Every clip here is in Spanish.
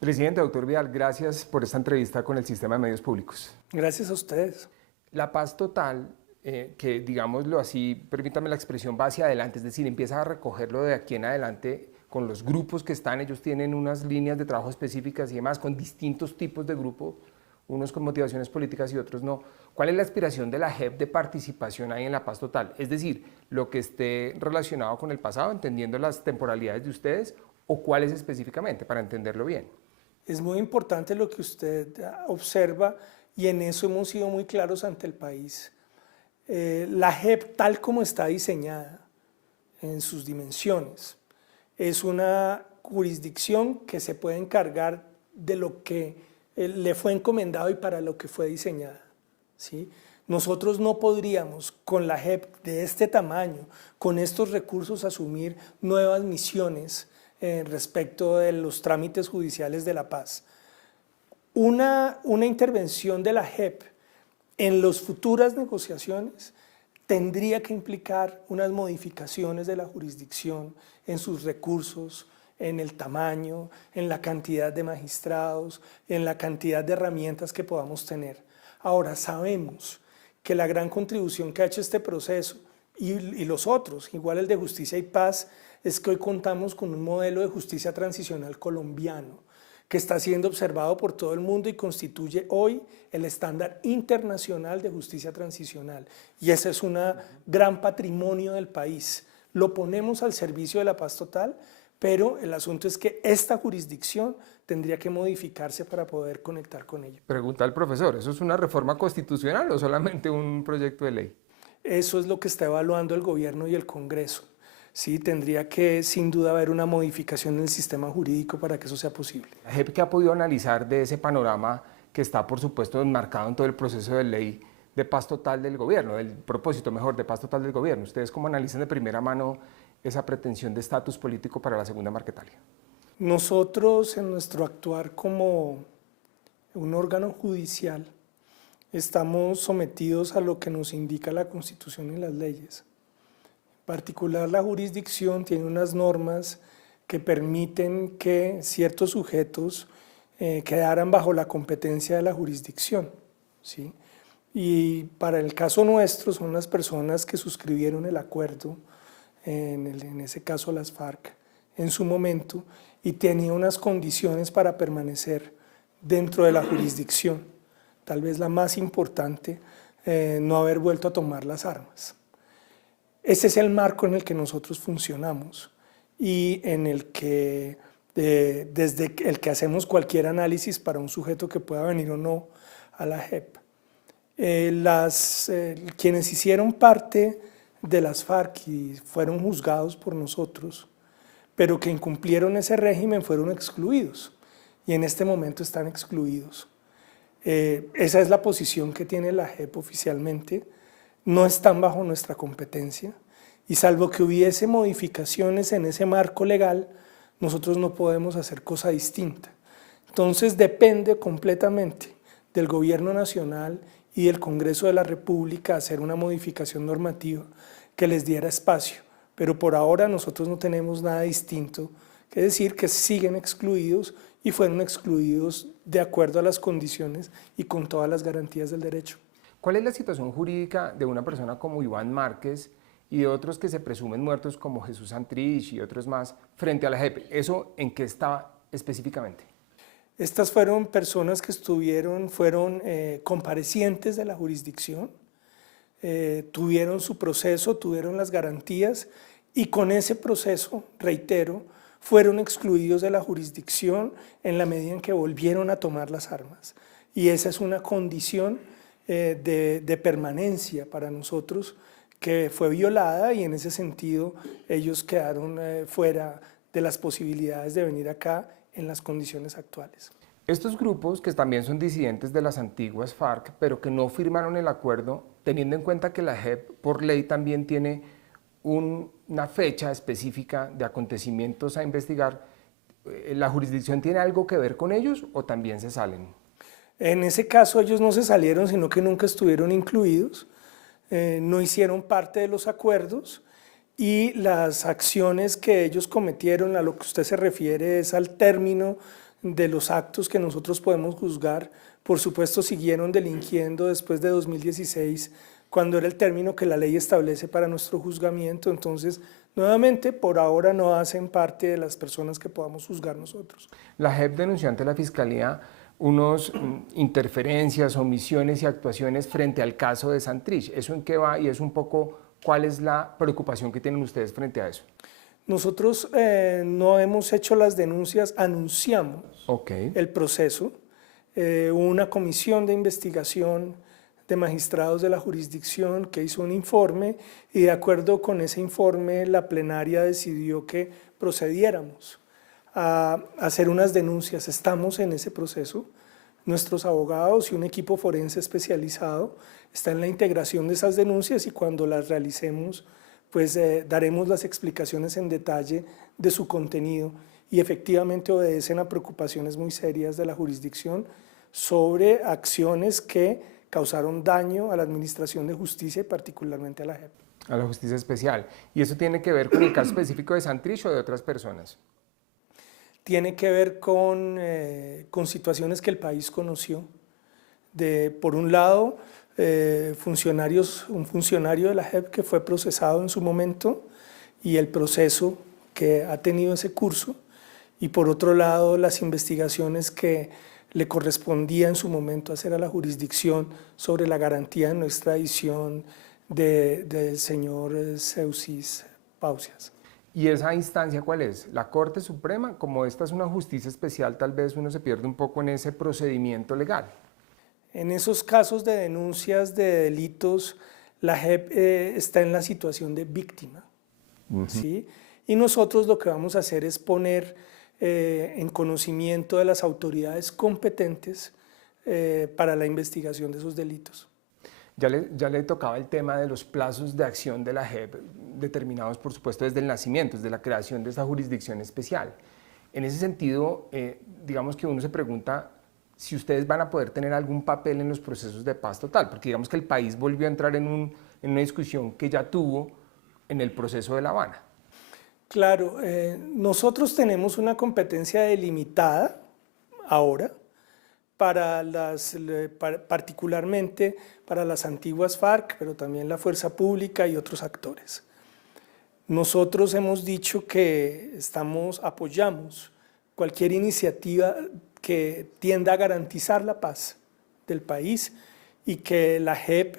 Presidente, doctor Vidal, gracias por esta entrevista con el Sistema de Medios Públicos. Gracias a ustedes. La paz total, que digámoslo así, permítame la expresión, va hacia adelante, es decir, empieza a recogerlo de aquí en adelante con los grupos que están, ellos tienen unas líneas de trabajo específicas y demás, con distintos tipos de grupo, unos con motivaciones políticas y otros no. ¿Cuál es la aspiración de la JEP de participación ahí en la paz total? Es decir, lo que esté relacionado con el pasado, entendiendo las temporalidades de ustedes, o cuál es específicamente, para entenderlo bien. Es muy importante lo que usted observa y en eso hemos sido muy claros ante el país. La JEP, tal como está diseñada en sus dimensiones, es una jurisdicción que se puede encargar de lo que le fue encomendado y para lo que fue diseñada, ¿sí? Nosotros no podríamos, con la JEP de este tamaño, con estos recursos, asumir nuevas misiones respecto de los trámites judiciales de la paz. Una intervención de la JEP en las futuras negociaciones tendría que implicar unas modificaciones de la jurisdicción en sus recursos, en el tamaño, en la cantidad de magistrados, en la cantidad de herramientas que podamos tener. Ahora, sabemos que la gran contribución que ha hecho este proceso y los otros, igual el de Justicia y Paz, es que hoy contamos con un modelo de justicia transicional colombiano que está siendo observado por todo el mundo y constituye hoy el estándar internacional de justicia transicional. Y ese es un gran patrimonio del país. Lo ponemos al servicio de la paz total, pero el asunto es que esta jurisdicción tendría que modificarse para poder conectar con ella. Pregunta al profesor, ¿eso es una reforma constitucional o solamente un proyecto de ley? Eso es lo que está evaluando el gobierno y el Congreso. Sí, tendría que sin duda haber una modificación en el sistema jurídico para que eso sea posible. La JEP, ¿qué ha podido analizar de ese panorama que está, por supuesto, enmarcado en todo el proceso de ley de paz total del gobierno, del propósito mejor de paz total del gobierno? ¿Ustedes cómo analizan de primera mano esa pretensión de estatus político para la segunda Marquetalia? Nosotros, en nuestro actuar como un órgano judicial, estamos sometidos a lo que nos indica la Constitución y las leyes. En particular, la jurisdicción tiene unas normas que permiten que ciertos sujetos quedaran bajo la competencia de la jurisdicción, ¿sí? Y para el caso nuestro son las personas que suscribieron el acuerdo, en ese caso las FARC, en su momento, y tenía unas condiciones para permanecer dentro de la jurisdicción. Tal vez la más importante, no haber vuelto a tomar las armas. Ese es el marco en el que nosotros funcionamos y en el que, desde el que hacemos cualquier análisis para un sujeto que pueda venir o no a la JEP. Quienes hicieron parte de las FARC y fueron juzgados por nosotros, pero que incumplieron ese régimen, fueron excluidos y en este momento están excluidos. Esa es la posición que tiene la JEP oficialmente. No están bajo nuestra competencia y salvo que hubiese modificaciones en ese marco legal, nosotros no podemos hacer cosa distinta. Entonces depende completamente del gobierno nacional y del Congreso de la República hacer una modificación normativa que les diera espacio, pero por ahora nosotros no tenemos nada distinto que decir que siguen excluidos y fueron excluidos de acuerdo a las condiciones y con todas las garantías del derecho. ¿Cuál es la situación jurídica de una persona como Iván Márquez y de otros que se presumen muertos como Jesús Santrich y otros más frente a la JEP? ¿Eso en qué estaba específicamente? Estas fueron personas que fueron comparecientes de la jurisdicción, tuvieron su proceso, tuvieron las garantías y con ese proceso, reitero, fueron excluidos de la jurisdicción en la medida en que volvieron a tomar las armas. Y esa es una condición de permanencia para nosotros que fue violada y en ese sentido ellos quedaron fuera de las posibilidades de venir acá en las condiciones actuales. Estos grupos, que también son disidentes de las antiguas FARC, pero que no firmaron el acuerdo, teniendo en cuenta que la JEP por ley también tiene una fecha específica de acontecimientos a investigar, ¿la jurisdicción tiene algo que ver con ellos o también se salen? En ese caso ellos no se salieron, sino que nunca estuvieron incluidos, no hicieron parte de los acuerdos y las acciones que ellos cometieron, a lo que usted se refiere es al término de los actos que nosotros podemos juzgar, por supuesto, siguieron delinquiendo después de 2016, cuando era el término que la ley establece para nuestro juzgamiento. Entonces, nuevamente, por ahora no hacen parte de las personas que podamos juzgar nosotros. La JEP denunció ante la Fiscalía unos interferencias, omisiones y actuaciones frente al caso de Santrich. ¿Eso en qué va? Y es un poco, ¿cuál es la preocupación que tienen ustedes frente a eso? Nosotros no hemos hecho las denuncias, anunciamos el proceso. Hubo una comisión de investigación de magistrados de la jurisdicción que hizo un informe y de acuerdo con ese informe la plenaria decidió que procediéramos a hacer unas denuncias. Estamos en ese proceso. Nuestros abogados y un equipo forense especializado están en la integración de esas denuncias y cuando las realicemos pues daremos las explicaciones en detalle de su contenido y efectivamente obedecen a preocupaciones muy serias de la jurisdicción sobre acciones que causaron daño a la administración de justicia y particularmente a la JEP. A la justicia especial. ¿Y eso tiene que ver con el caso específico de Santrich o de otras personas? Tiene que ver con situaciones que el país conoció. Por un lado, un funcionario de la JEP que fue procesado en su momento y el proceso que ha tenido ese curso, y por otro lado las investigaciones que le correspondía en su momento hacer a la jurisdicción sobre la garantía de no extradición del señor Ceusis Pausias. ¿Y esa instancia cuál es? ¿La Corte Suprema? Como esta es una justicia especial, tal vez uno se pierde un poco en ese procedimiento legal. En esos casos de denuncias de delitos, la JEP está en la situación de víctima, ¿sí? Y nosotros lo que vamos a hacer es poner en conocimiento de las autoridades competentes para la investigación de esos delitos. Ya le tocaba el tema de los plazos de acción de la JEP, determinados por supuesto desde el nacimiento, desde la creación de esa jurisdicción especial. En ese sentido, digamos que uno se pregunta si ustedes van a poder tener algún papel en los procesos de paz total, porque digamos que el país volvió a entrar en una discusión que ya tuvo en el proceso de La Habana. Claro, nosotros tenemos una competencia delimitada ahora, particularmente para las antiguas FARC, pero también la Fuerza Pública y otros actores. Nosotros hemos dicho que apoyamos cualquier iniciativa que tienda a garantizar la paz del país y que la JEP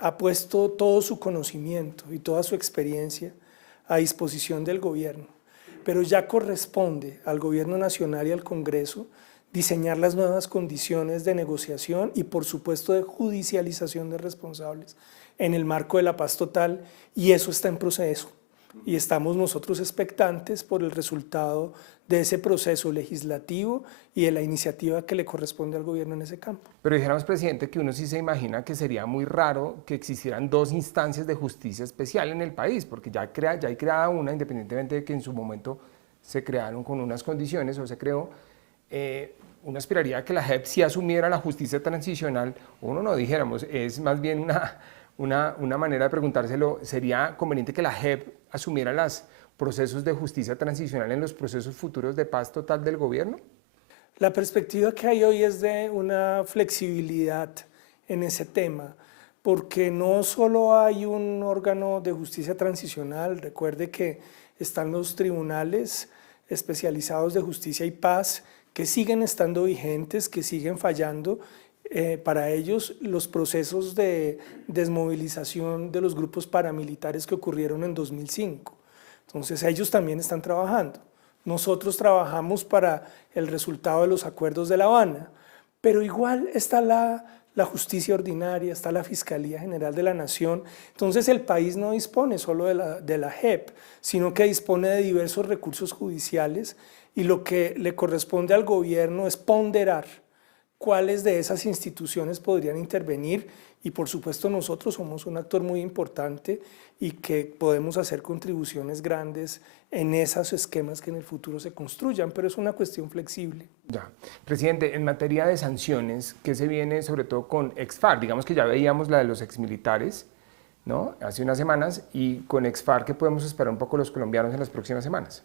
ha puesto todo su conocimiento y toda su experiencia a disposición del gobierno. Pero ya corresponde al gobierno nacional y al Congreso diseñar las nuevas condiciones de negociación y por supuesto de judicialización de responsables en el marco de la paz total, y eso está en proceso. Y estamos nosotros expectantes por el resultado de ese proceso legislativo y de la iniciativa que le corresponde al gobierno en ese campo. Pero dijéramos, presidente, que uno sí se imagina que sería muy raro que existieran dos instancias de justicia especial en el país, porque ya hay creada una, independientemente de que en su momento se crearon con unas condiciones o se creó, uno esperaría que la JEP sí asumiera la justicia transicional, o uno no dijéramos, es más bien una manera de preguntárselo, ¿sería conveniente que la JEP asumiera los procesos de justicia transicional en los procesos futuros de paz total del gobierno? La perspectiva que hay hoy es de una flexibilidad en ese tema, porque no solo hay un órgano de justicia transicional, recuerde que están los tribunales especializados de justicia y paz que siguen estando vigentes, que siguen fallando. Para ellos los procesos de desmovilización de los grupos paramilitares que ocurrieron en 2005. Entonces ellos también están trabajando. Nosotros trabajamos para el resultado de los acuerdos de La Habana, pero igual está la justicia ordinaria, está la Fiscalía General de la Nación. Entonces el país no dispone solo de la JEP, sino que dispone de diversos recursos judiciales y lo que le corresponde al gobierno es ponderar cuáles de esas instituciones podrían intervenir y por supuesto nosotros somos un actor muy importante y que podemos hacer contribuciones grandes en esos esquemas que en el futuro se construyan, pero es una cuestión flexible. Ya. Presidente, en materia de sanciones, ¿qué se viene sobre todo con ex-FARC? Digamos que ya veíamos la de los exmilitares, ¿no? Hace unas semanas, y con ex-FARC, ¿qué podemos esperar un poco los colombianos en las próximas semanas?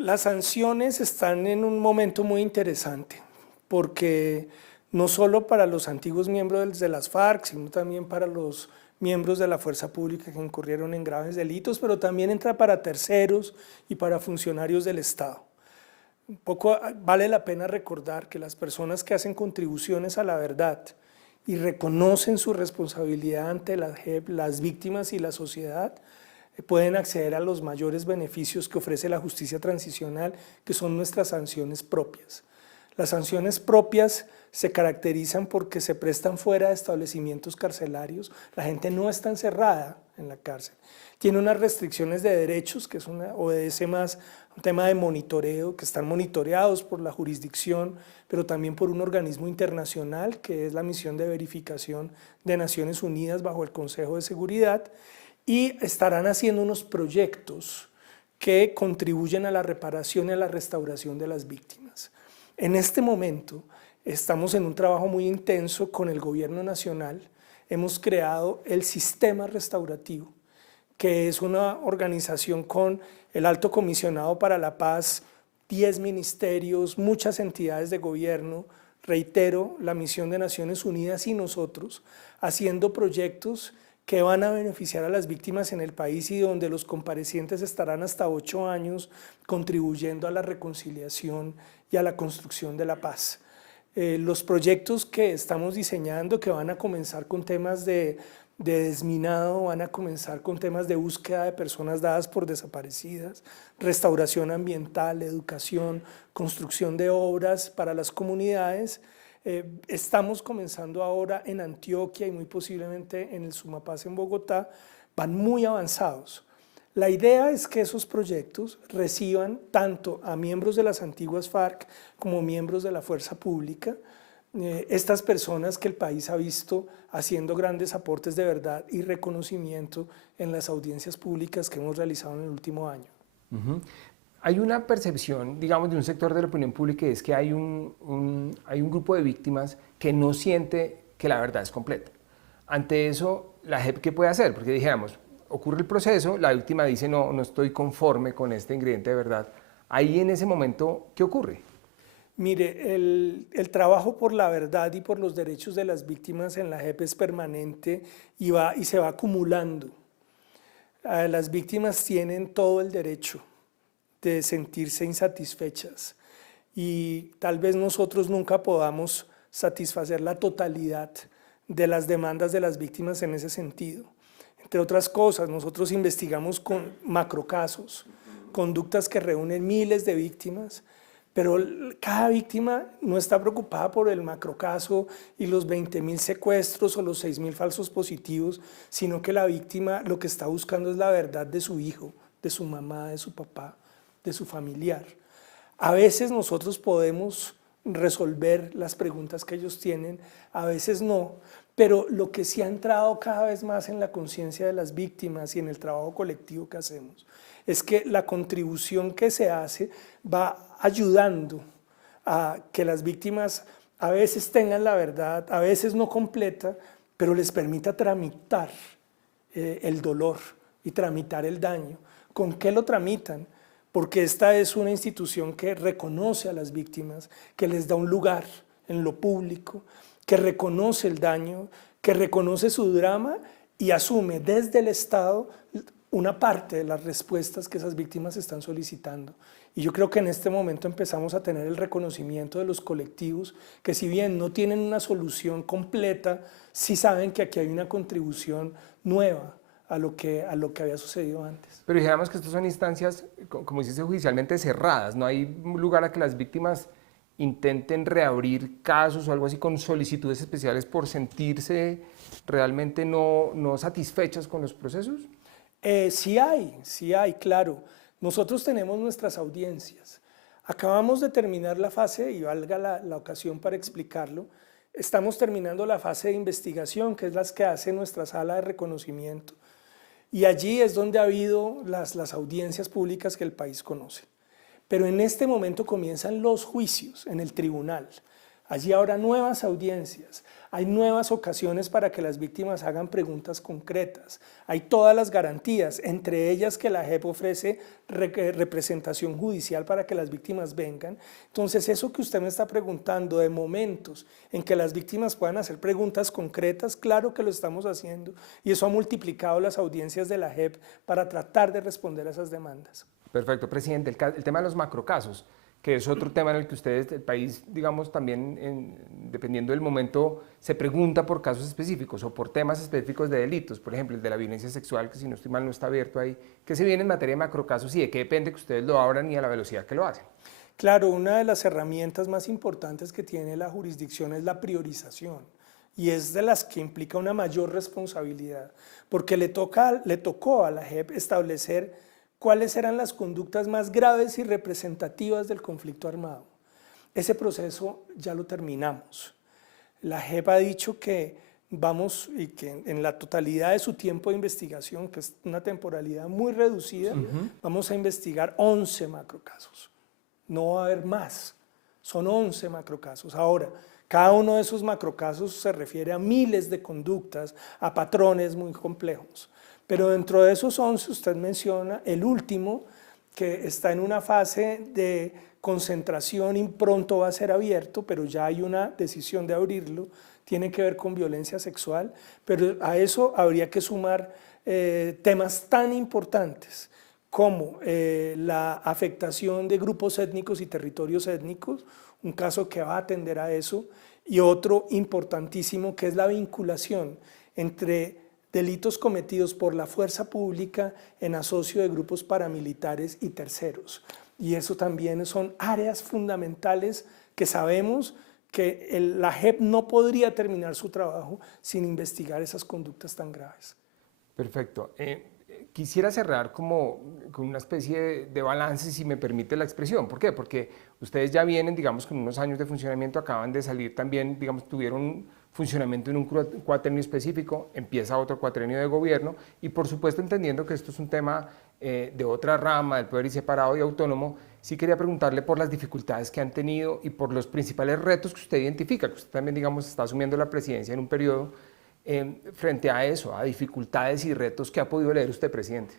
Las sanciones están en un momento muy interesante, porque no solo para los antiguos miembros de las FARC, sino también para los miembros de la fuerza pública que incurrieron en graves delitos, pero también entra para terceros y para funcionarios del Estado. Un poco vale la pena recordar que las personas que hacen contribuciones a la verdad y reconocen su responsabilidad ante la JEP, las víctimas y la sociedad, pueden acceder a los mayores beneficios que ofrece la justicia transicional, que son nuestras sanciones propias. Las sanciones propias se caracterizan porque se prestan fuera de establecimientos carcelarios, la gente no está encerrada en la cárcel, tiene unas restricciones de derechos, que obedece más un tema de monitoreo, que están monitoreados por la jurisdicción, pero también por un organismo internacional, que es la misión de verificación de Naciones Unidas bajo el Consejo de Seguridad, y estarán haciendo unos proyectos que contribuyen a la reparación y a la restauración de las víctimas. En este momento estamos en un trabajo muy intenso con el gobierno nacional. Hemos creado el Sistema Restaurativo, que es una organización con el Alto Comisionado para la Paz, 10 ministerios, muchas entidades de gobierno, reitero, la misión de Naciones Unidas y nosotros, haciendo proyectos que van a beneficiar a las víctimas en el país y donde los comparecientes estarán hasta 8 años contribuyendo a la reconciliación y a la construcción de la paz. Los proyectos que estamos diseñando, que van a comenzar con temas de desminado, van a comenzar con temas de búsqueda de personas dadas por desaparecidas, restauración ambiental, educación, construcción de obras para las comunidades. Estamos comenzando ahora en Antioquia y muy posiblemente en el Sumapaz en Bogotá, van muy avanzados. La idea es que esos proyectos reciban tanto a miembros de las antiguas FARC como miembros de la fuerza pública, estas personas que el país ha visto haciendo grandes aportes de verdad y reconocimiento en las audiencias públicas que hemos realizado en el último año. Hay una percepción, digamos, de un sector de la opinión pública, y es que hay un grupo de víctimas que no siente que la verdad es completa. Ante eso, ¿la JEP qué puede hacer? Porque dijéramos, ocurre el proceso, la víctima dice no estoy conforme con este ingrediente de verdad. Ahí en ese momento, ¿qué ocurre? Mire, el trabajo por la verdad y por los derechos de las víctimas en la JEP es permanente y se va acumulando. Las víctimas tienen todo el derecho de sentirse insatisfechas y tal vez nosotros nunca podamos satisfacer la totalidad de las demandas de las víctimas en ese sentido. Entre otras cosas, nosotros investigamos con macrocasos, conductas que reúnen miles de víctimas, pero cada víctima no está preocupada por el macrocaso y los 20.000 secuestros o los 6.000 falsos positivos, sino que la víctima lo que está buscando es la verdad de su hijo, de su mamá, de su papá, de su familiar. A veces nosotros podemos resolver las preguntas que ellos tienen, a veces no, pero lo que sí ha entrado cada vez más en la conciencia de las víctimas y en el trabajo colectivo que hacemos es que la contribución que se hace va ayudando a que las víctimas a veces tengan la verdad, a veces no completa, pero les permita tramitar el dolor y tramitar el daño. ¿Con qué lo tramitan? Porque esta es una institución que reconoce a las víctimas, que les da un lugar en lo público, que reconoce el daño, que reconoce su drama y asume desde el Estado una parte de las respuestas que esas víctimas están solicitando. Y yo creo que en este momento empezamos a tener el reconocimiento de los colectivos que, si bien no tienen una solución completa, sí saben que aquí hay una contribución nueva a lo que había sucedido antes. Pero dijéramos que estas son instancias, como dice, judicialmente cerradas, no hay lugar a que las víctimas intenten reabrir casos o algo así con solicitudes especiales por sentirse realmente no satisfechas con los procesos. Sí hay, claro. Nosotros tenemos nuestras audiencias. Acabamos de terminar la fase, y valga la ocasión para explicarlo, estamos terminando la fase de investigación, que es la que hace nuestra sala de reconocimiento. Y allí es donde ha habido las audiencias públicas que el país conoce. Pero en este momento comienzan los juicios en el tribunal. Allí habrá nuevas audiencias, hay nuevas ocasiones para que las víctimas hagan preguntas concretas, hay todas las garantías, entre ellas que la JEP ofrece representación judicial para que las víctimas vengan. Entonces, eso que usted me está preguntando de momentos en que las víctimas puedan hacer preguntas concretas, claro que lo estamos haciendo, y eso ha multiplicado las audiencias de la JEP para tratar de responder a esas demandas. Perfecto, presidente. El tema de los macrocasos, que es otro tema en el que ustedes, el país, digamos, también, dependiendo del momento, se pregunta por casos específicos o por temas específicos de delitos, por ejemplo, el de la violencia sexual, que si no estoy mal no está abierto ahí. ¿Qué se viene en materia de macrocasos y de qué depende que ustedes lo abran y a la velocidad que lo hacen? Claro, una de las herramientas más importantes que tiene la jurisdicción es la priorización, y es de las que implica una mayor responsabilidad, porque le tocó a la JEP establecer cuáles eran las conductas más graves y representativas del conflicto armado. Ese proceso ya lo terminamos. La JEP ha dicho que vamos, y que en la totalidad de su tiempo de investigación, que es una temporalidad muy reducida, vamos a investigar 11 macrocasos. No va a haber más, son 11 macrocasos. Ahora, cada uno de esos macrocasos se refiere a miles de conductas, a patrones muy complejos. Pero dentro de esos 11 usted menciona el último, que está en una fase de concentración y pronto va a ser abierto, pero ya hay una decisión de abrirlo, tiene que ver con violencia sexual, pero a eso habría que sumar temas tan importantes como la afectación de grupos étnicos y territorios étnicos, un caso que va a atender a eso, y otro importantísimo que es la vinculación entre delitos cometidos por la fuerza pública en asocio de grupos paramilitares y terceros. Y eso también son áreas fundamentales que sabemos que la JEP no podría terminar su trabajo sin investigar esas conductas tan graves. Perfecto. Quisiera cerrar como con una especie de balance, si me permite la expresión. ¿Por qué? Porque ustedes ya vienen, digamos, con unos años de funcionamiento, acaban de salir también, digamos, tuvieron funcionamiento en un cuatrenio específico, empieza otro cuatrenio de gobierno y por supuesto entendiendo que esto es un tema de otra rama del poder y separado y autónomo, sí quería preguntarle por las dificultades que han tenido y por los principales retos que usted identifica, que usted también, digamos, está asumiendo la presidencia en un periodo frente a eso, a dificultades y retos que ha podido leer usted, presidente.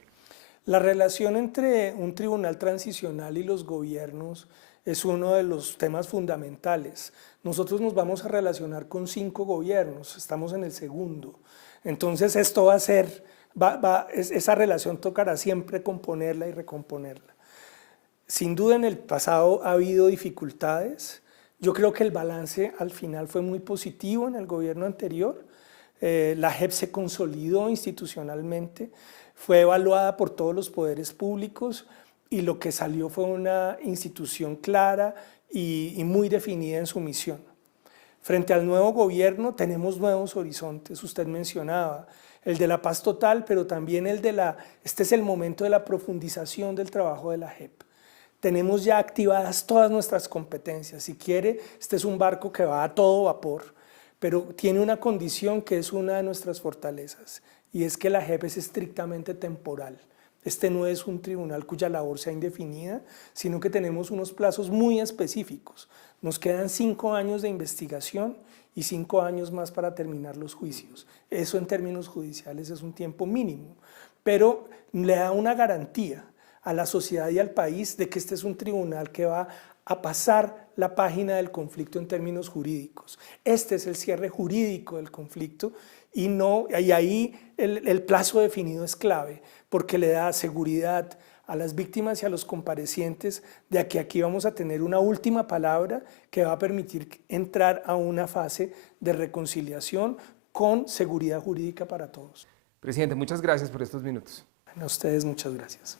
La relación entre un tribunal transicional y los gobiernos es uno de los temas fundamentales. Nosotros nos vamos a relacionar con 5 gobiernos, estamos en el segundo. Entonces esto va a ser, esa relación tocará siempre componerla y recomponerla. Sin duda en el pasado ha habido dificultades. Yo creo que el balance al final fue muy positivo en el gobierno anterior. La JEP se consolidó institucionalmente, fue evaluada por todos los poderes públicos y lo que salió fue una institución clara y muy definida en su misión. Frente al nuevo gobierno tenemos nuevos horizontes, usted mencionaba, el de la paz total, pero también este es el momento de la profundización del trabajo de la JEP. Tenemos ya activadas todas nuestras competencias, si quiere, este es un barco que va a todo vapor, pero tiene una condición que es una de nuestras fortalezas, y es que la JEP es estrictamente temporal. Este no es un tribunal cuya labor sea indefinida, sino que tenemos unos plazos muy específicos. Nos quedan 5 años de investigación y 5 años más para terminar los juicios. Eso en términos judiciales es un tiempo mínimo, pero le da una garantía a la sociedad y al país de que este es un tribunal que va a pasar la página del conflicto en términos jurídicos. Este es el cierre jurídico del conflicto y ahí el plazo definido es clave porque le da seguridad a las víctimas y a los comparecientes de que aquí vamos a tener una última palabra que va a permitir entrar a una fase de reconciliación con seguridad jurídica para todos. Presidente, muchas gracias por estos minutos. A ustedes muchas gracias.